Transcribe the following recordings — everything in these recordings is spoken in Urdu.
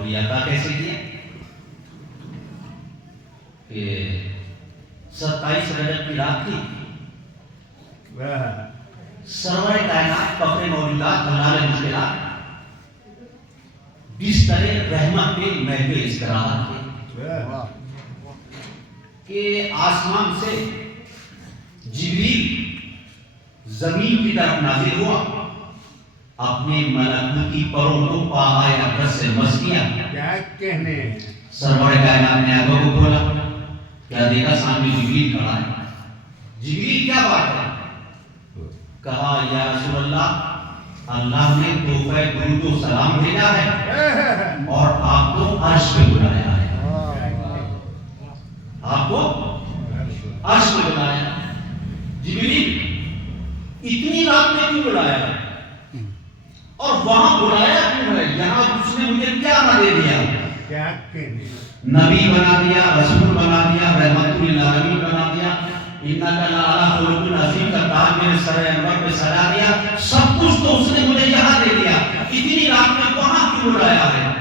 اور یہ عطا کیسے کیا کہ 27 رجب کی رات تھی، سرور کائنات فخر موجودات حلال مشکلات بستر رحمت کے محو استراحت کہ آسمان سے جبریل زمین کی طرف نازل ہوا، اپنے ملکوتی پروں کو پایا عبرت سے مس کیا. کیا کہنے سرور کائنات نے آنکھوں کو کھولا، کیا دیکھا سامنے جبریل کھڑا ہے. جبریل کیا بات ہے؟ کہا یا رسول اللہ، اللہ نے تحفہ درود و سلام بھیجا ہے اور آپ کو عرش پہ بلایا ہے. آپ کو عرش پہ بلایا ہے. جبریل اتنی رات میں کیوں بلایا ہے اور وہاں بلایا کیوں ہے؟ یہاں اس نے مجھے کیا نہ دے دیا؟ کیا کہنے نبی بنا دیا، رسول بنا دیا، رحمت للعالمین بنا دیا، انک لعلی خلق عظیم کا تاج میرے سر انور پہ سجا دیا. سب کچھ تو اس نے مجھے یہاں دے دیا، اتنی رات میں وہاں کیوں بلایا ہے؟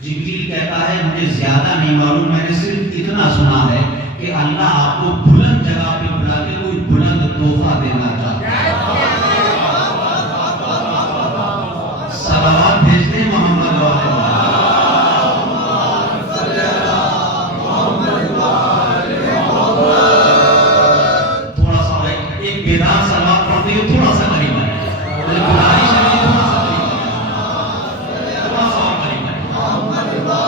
جبریل کہتا ہے مجھے زیادہ نہیں معلوم، میں نے صرف اتنا سنا ہے کہ اللہ آپ کو بلند جگہ پہ بلا کے کوئی بلند تحفہ دینا چاہتا ہے. صلوات بھیجتے ہیں محمد والے تھوڑا سا ایک بیدار صلوات پڑھتے ہوئے تھوڑا سا قریب ہے، گزارش ہے کہ تھوڑا سا قریب ہے، تھوڑا سا اور قریب ہے.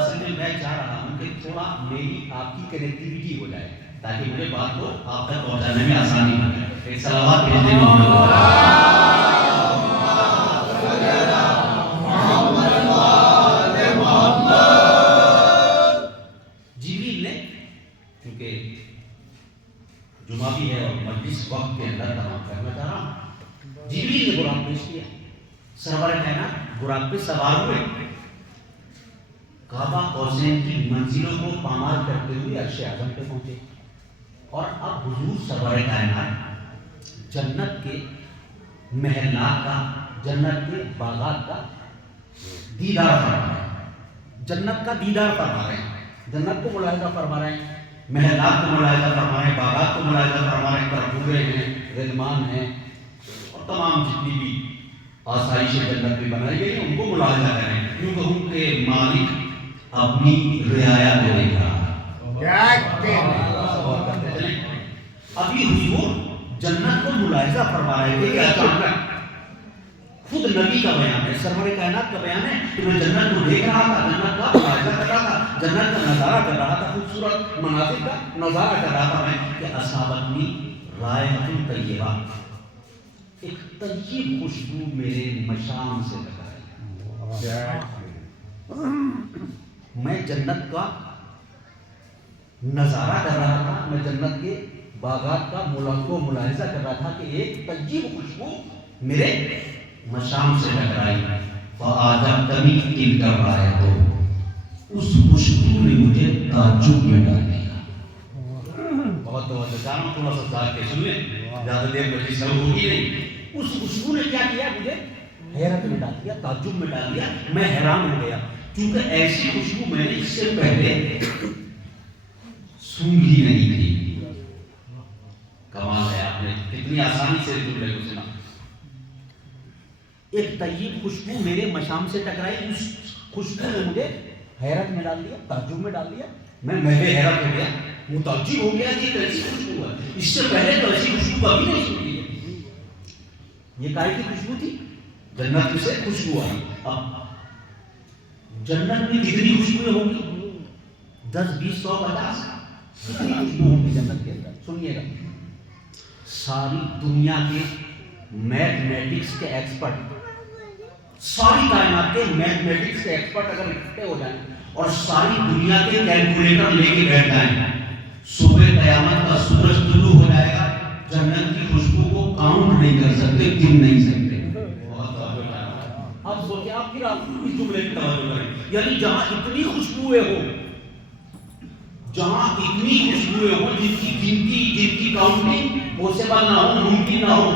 اصل میں میں چاہ رہا ہوں کہ تھوڑا میری آپ کی کنیکٹیویٹی ہو جائے تاکہ مجھے بات کو آپ تک پہنچانے میں آسانی ہو جائے. ایک صلوات بھیج دیں محمد جمعہ بھی ہے اور مجلس وقت کے اندر تمام کرنا چاہ رہا ہوں. جبریل نے براق پیش کیا، سرور کائنات براق پہ سوار ہوئے، کعبہ قوسین کی منزلوں کو پامال کرتے ہوئے عرش اعظم پہ پہنچے. اور اب حضور سرور کائنات جنت کے محلات کا، جنت کے باغات کا دیدار فرما رہے ہیں، جنت کا دیدار فرما رہے ہیں، جنت کو ملاحظہ فرما رہے ہیں، محلات کو ملاحظہ فرما رہے ہیں، باغات کو ملاحظہ فرما رہے ہیں، کافورے ہیں، غلمان ہیں اور تمام جتنی بھی آسائش جنت میں بنائی گئی ہیں ان کو ملاحظہ کریں. یوں کہوں کہ مالک اپنی رعایا کو دیکھ رہا ہے. کیا کہنے ابھی حضور جنت کو ملاحظہ فرما رہے تھے کہ اچانک خود نبی کا بیان ہے، سرور کائنات کا بیان ہے کہ میں جنت کو دیکھ رہا تھا، جنت کا ملاحظہ کر رہا تھا، جنت کا نظارہ کر رہا تھا، خوبصورت مناظر کا نظارہ کر رہا تھا میں کہ اصابتنی رائحۃ طیبہ، ایک طیب خوشبو میرے مشام سے لگائی. میں جنت کا نظارہ کر رہا تھا، میں جنت کے باغات کا ملاحظہ کر رہا تھا کہ ایک طیب خوشبو میرے مشام سے ٹکرائی. فَآجَبْتَنِی تِلْکَ الرَّائِحَةُ، اس خوشبو نے مجھے تعجب میں ڈال دیا. بہت توجہ چاہوں، تھوڑا سا ذات کے سن لیں، زیادہ دیر مجھے سب ہوگی نہیں. اس خوشبو نے کیا کیا؟ مجھے حیرت میں ڈال دیا، تعجب میں ڈال دیا. میں حیران ہو گیا کیونکہ ایسی خوشبو میں نے اس سے پہلے سونگھی نہیں تھی. کمال ہے، آپ نے کتنی آسانی سے جملے کو سنا. ایک طیب خوشبو میرے مشام سے ٹکرائی، اس خوشبو نے مجھے حیرت میں ڈال دیا، تعجب میں ڈال دیا. میں محو حیرت ہو گیا، متعجب ہو گیا کہ کیسی خوشبو ہے، اس سے پہلے تو ایسی خوشبو کبھی نہیں سنی ہے. یہ کائے کی خوشبو تھی؟ جنت سے خوشبو آئی. اب جنت میں کتنی خوشبویں ہوں گی؟ 10 20 100 50 کتنی خوشبو ہوں گی جنت کے اندر؟ سنیے گا. ساری دنیا کے میتھمیٹکس کے ایکسپرٹ، ساری کائنات کے میتھمیٹکس کے ایکسپرٹ اگر اکٹھے ہو جائیں اور ساری دنیا کے کیلکولیٹر لے کے بیٹھ جائیں، صبح قیامت کا سورج طلوع ہو جائے گا، جنت کی خوشبو کو کاؤنٹ نہیں کر سکتے، گن نہیں سکتے. اب سوچیں، آپ پھر آپ اس جملے کی توجہ کریں، یعنی جہاں اتنی خوشبوئیں ہو، جہاں اتنی خوشبوئیں ہوں جن کی گنتی، جن کی کاؤنٹنگ پوسیبل نہ ہو، ممکن نہ ہو،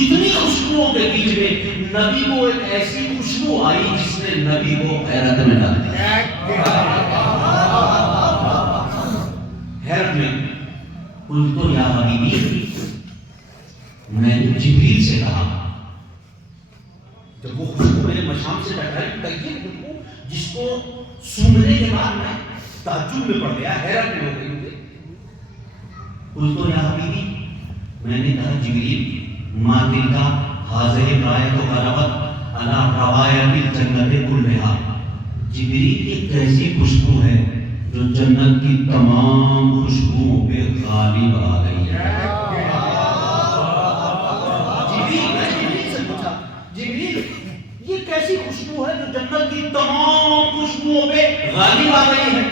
اتنی خوشبوؤں کے بیچ میں نبی کو ایک ایسی خوشبو آئی جس نے نبی کو حیرت میں ڈال دیا. حیرت میں. قلت یا حبیبی، میں نے جبریل سے کہا جب وہ خوشبو میرے مشام سے ٹکرائی، طیب خوشبو جس کو سونگنے کے بعد میں تعجب میں پڑ گیا، حیرت میں ہو گئی مجھے. قلت یا حبیبی، میں نے کہا جبریل ما تلکا حاضر رایت و غلبت علی روایت الجنت کلھا. جبریل یہ کیسی خوشبو ہے جو جنت کی تمام خوشبوؤں پہ غالب آ گئی ہے. جبریل سے پوچھا، جبریل یہ کیسی خوشبو ہے جو جنت کی تمام خوشبوؤں پہ غالب آ گئی ہے؟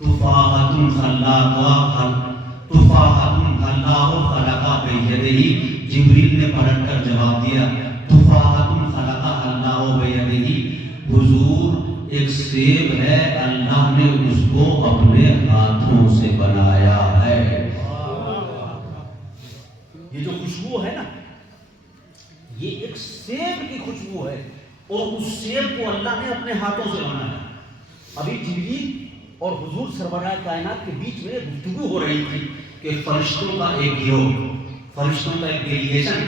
تفاحۃ اللہ خلق بیدہ. جبریل نے پلٹ کر جواب دیا، تفاحۃ خلق اللہ بیدہ. حضور ایک سیب ہے، اللہ نے اس کو اپنے ہاتھوں سے بنایا ہے. یہ جو خوشبو ہے نا، یہ ایک سیب کی خوشبو ہے اور اس سیب کو اللہ نے اپنے ہاتھوں سے بنایا. ابھی جبریل اور حضور سربراہ کائنات کے بیچ میں گفتگو ہو رہی تھی کہ فرشتوں کا ایک گروہ، فرشتوں کا ایک ڈیلیگیشن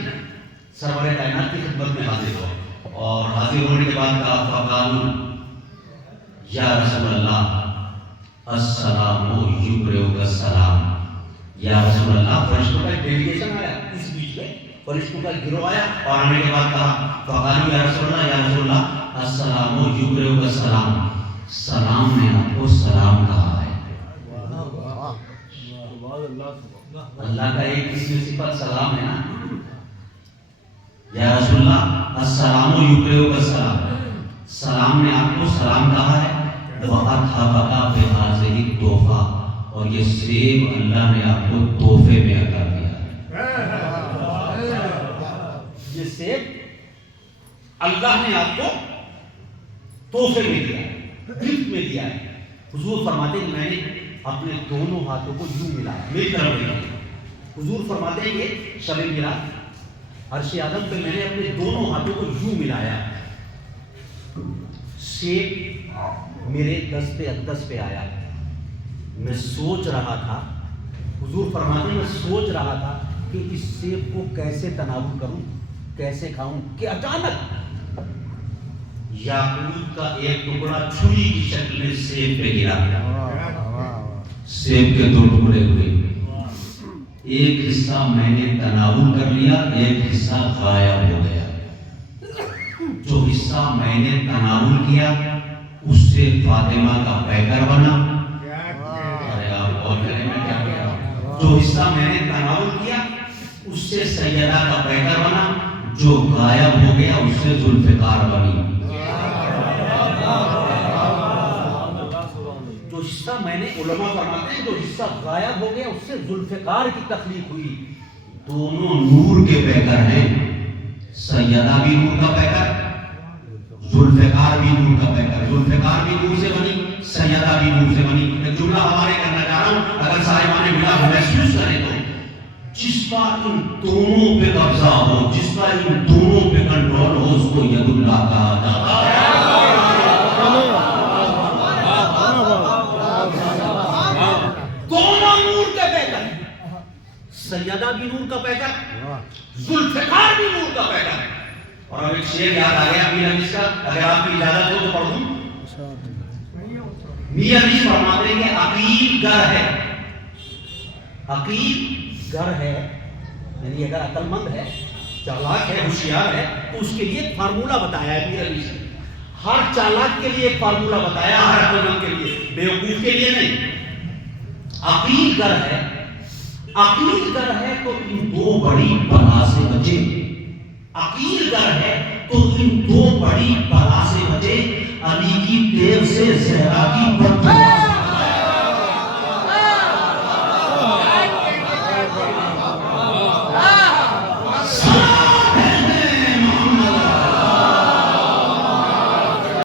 سربراہ کائنات کی خدمت میں حاضر ہوا، اور حاضر ہونے کے بعد کہا فقالوا یا رسول اللہ السلام یقرئک السلام. یا رسول اللہ، فرشتوں کا ایک ڈیلیگیشن آیا اس بیچ میں، فرشتوں کا ایک گروہ آیا اور آنے کے بعد کہا فقالوا یا رسول اللہ السلام یقرئک السلام. سلام نے آپ کو سلام کہا ہے. اللہ کا ایک اسم صفت سلام ہے نا. یا رسول اللہ السلام یقرئک السلام، سلام نے آپ کو سلام کہا ہے. وَأَتْحَفَكَ بِهَٰذِهِ التُّحْفَةِ، اور یہ سیب اللہ نے آپ کو تحفے میں عطا کیا ہے. یہ سیب اللہ نے آپ کو تحفے میں دیا ہے، گفٹ میں دیا ہے. حضور فرماتے ہیں میں نے اپنے دونوں ہاتھوں کو یوں ملایا، میری طرف دیکھا. حضور فرماتے ہیں کہ شب معراج عرش اعظم پہ میں نے اپنے دونوں ہاتھوں کو یوں ملایا، سیب میرے دست اقدس پہ آیا. میں سوچ رہا تھا، حضور فرماتے ہیں میں سوچ رہا تھا کہ اس سیب کو کیسے تناول کروں، کیسے کھاؤں، کہ اچانک یاقوت کا ایک ٹکڑا چھری کی شکل میں سیب پہ گرا. سیب کے دو ٹکڑے ہوئے، ایک حصہ میں نے تناول کر لیا، ایک حصہ غائب ہو گیا. جو حصہ میں نے تناول کیا اس سے فاطمہ کا پیکر بنا. ارے آپ اور کریں میں کیا کیا. جو حصہ میں نے تناول کیا اس سے سیدہ کا پیکر بنا، جو غائب ہو گیا اس سے ذوالفقار بنی. جو حصہ میں نے، علماء فرماتے ہیں جو حصہ غائب ہو گیا اس سے ذوالفقار کی تخلیق ہوئی. دونوں نور کے پیکر ہیں، سیدہ بھی نور کا پیکر، ذوالفقار بھی نور کا پیکر. ذوالفقار بھی نور سے بنی، سیدہ بھی نور سے بنی. ایک جملہ ہمارے کرنا چاہ رہا ہوں، اگر صاحبان ملا محسوس کریں تو جس کا ان دونوں پہ قبضہ ہو، جس کا ان دونوں پہ کنٹرول ہو، اس کو ید اللہ کہا جاتا ہے. دونوں نور کے پیکر، سیدہ بھی نور کا پیکر، ذوالفقار بھی نور کا پیکر. اور اب ایک شعر یاد آ گیا میر علی کا، اگر آپ کی اجازت ہو تو پڑھ دوں. میر علی فرماتے ہیں کہ عقیل گر ہے، عقیل گر ہے یعنی اگر عقل مند ہے، چالاک ہے، ہوشیار ہے تو اس کے لیے ایک فارمولہ بتایا ہے میر علی نے. ہر چالاک کے لیے ایک فارمولہ بتایا، ہر عقل مند کے لیے، بیوقوف کے لیے نہیں. عقیل گر ہے، عقیل گر ہے تو ان دو بڑی بلا سے بچے. عقیل گر ہے تو ان دو بڑی بلا سے بچے. علی کی تیغ سے زہرا